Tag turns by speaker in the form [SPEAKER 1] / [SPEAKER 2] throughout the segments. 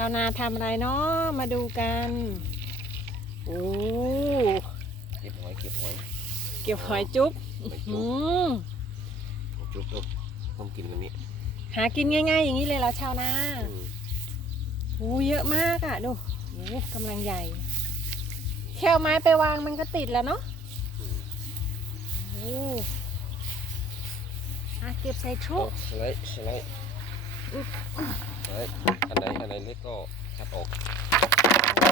[SPEAKER 1] าวนาทำอะไรเนาะมาดูกัน โอ้
[SPEAKER 2] เก็บหอยเก็บหอย
[SPEAKER 1] เก็บหอยจุ๊บ
[SPEAKER 2] หอย
[SPEAKER 1] อื
[SPEAKER 2] จุ๊บ
[SPEAKER 1] ม
[SPEAKER 2] หอยจุ๊บต้มต้มกินแบบนี้
[SPEAKER 1] หากินง่าย ๆ อย่างนี้เลยเหรอชาวนา
[SPEAKER 2] อืม
[SPEAKER 1] โอ้เยอะมากอะดูโอ้กำลังใหญ่ แค่เอาไม้ไปวางมันก็ติดแล้วเนาะ
[SPEAKER 2] อืม
[SPEAKER 1] โอ้อะเก็บใส่ชุ
[SPEAKER 2] เอา
[SPEAKER 1] ก
[SPEAKER 2] สไลด์สไลด์สไลด์อันไหน อันไหนเล็กก็คัดออก
[SPEAKER 1] โอ้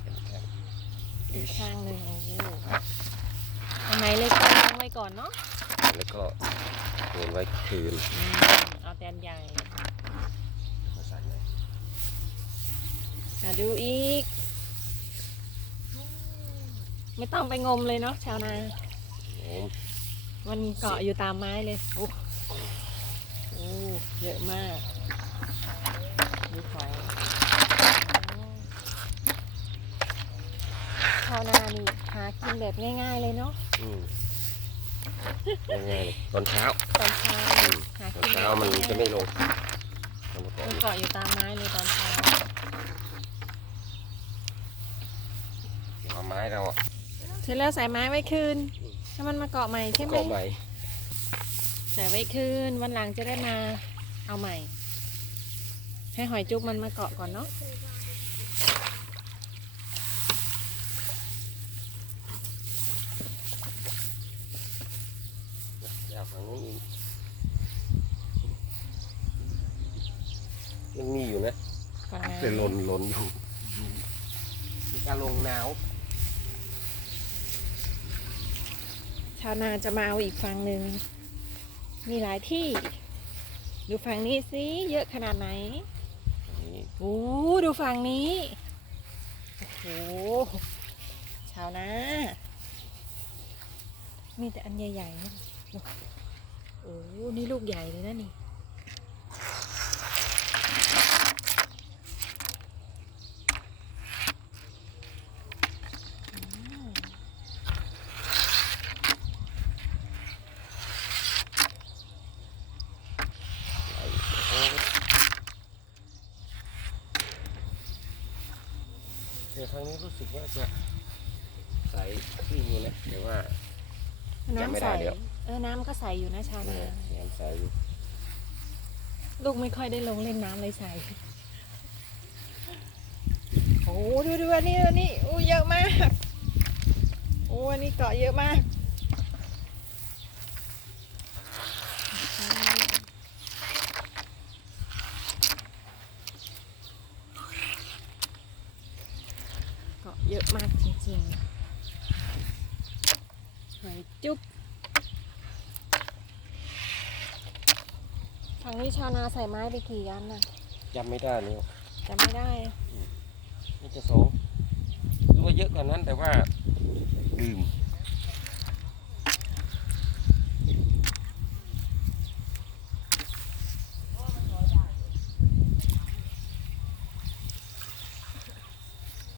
[SPEAKER 2] เป็นแท่ง
[SPEAKER 1] อีกข้างหนึ่งโอ้โหอันไหนเล็กก็วางไว้ก่อนเนาะ
[SPEAKER 2] แล้วก็โยนไว้คืน
[SPEAKER 1] อืมเอาแตนใหญ่
[SPEAKER 2] มาใส่เลย
[SPEAKER 1] อะ ดูอีก ไม่ต้องไปงมเลยเนาะชาวนา
[SPEAKER 2] โอ้ม
[SPEAKER 1] มันเกาะอยู่ตามไม้เลยโอ้โอ้เยอะมากดูหอยโอ้ชาวนานี่หากินแบบง่าย ๆ เลยเนาะ
[SPEAKER 2] อืมง่ายๆเลยตอนเช้า
[SPEAKER 1] ตอนเช้า
[SPEAKER 2] อืม
[SPEAKER 1] หา
[SPEAKER 2] ตอ
[SPEAKER 1] กิ
[SPEAKER 2] น
[SPEAKER 1] น
[SPEAKER 2] เช้ามันจะไม่ลงมันมาเกาะ
[SPEAKER 1] มัน
[SPEAKER 2] อยู่
[SPEAKER 1] เกาะอยู่ตามไม้เลยตอนเช้า
[SPEAKER 2] เอา ไม้เราอะ
[SPEAKER 1] เสร็จแล้วใส่ไม้ไว้คืนให้มันมาเกาะใหม่ใช่ไหม
[SPEAKER 2] เกาะใบ
[SPEAKER 1] ใส่ไว้คืนวันหลังจะได้มาเอาใหม่ ให้หอยจุ๊บมันมาเกาะก่อนเนาะ
[SPEAKER 2] อยากฝั่งนู้นอีกมันมีอยู่นะ
[SPEAKER 1] ฟังนะ
[SPEAKER 2] แต่หล่นหล่นอยู่มีการลงหนาว
[SPEAKER 1] ชาวนาจะมาเอาอีกฝั่งหนึ่ง มีหลายที่ ดูฝั่งนี้สิเยอะขนาดไหนโอ้ดูฝั่งนี้ โอ้โห ชาวนา มีแต่อันใหญ่ๆนะโอ้นี่ลูกใหญ่เลยนะนี่ อืม
[SPEAKER 2] แต่ครั้งนี้รู้สึกว่าจะใสขึ้นอยู่นะแต่ว่า จำไม่
[SPEAKER 1] น้ำ
[SPEAKER 2] ได้
[SPEAKER 1] ใส
[SPEAKER 2] เดี๋ยว
[SPEAKER 1] เออ น้ำก็ใสอยู่นะชาว
[SPEAKER 2] เอ
[SPEAKER 1] นา
[SPEAKER 2] อยังใสอยู่
[SPEAKER 1] ลูกไม่ค่อยได้ลงเล่นน้ำเลยใส โอ้ดูดูอันนี้อันนี้โอ้เยอะมาก โอ้อันนี้เกาะเยอะมากเกาะเยอะ มากจริงๆหอยจุ๊บทางนี้ชาวนาใส่ไม้ไปกี่อันน่ะ
[SPEAKER 2] จำไม่ได้แล้ว
[SPEAKER 1] จำไม่ได้
[SPEAKER 2] นี่จะสองหรือว่าเยอะกว่านั้นแต่ว่าลืม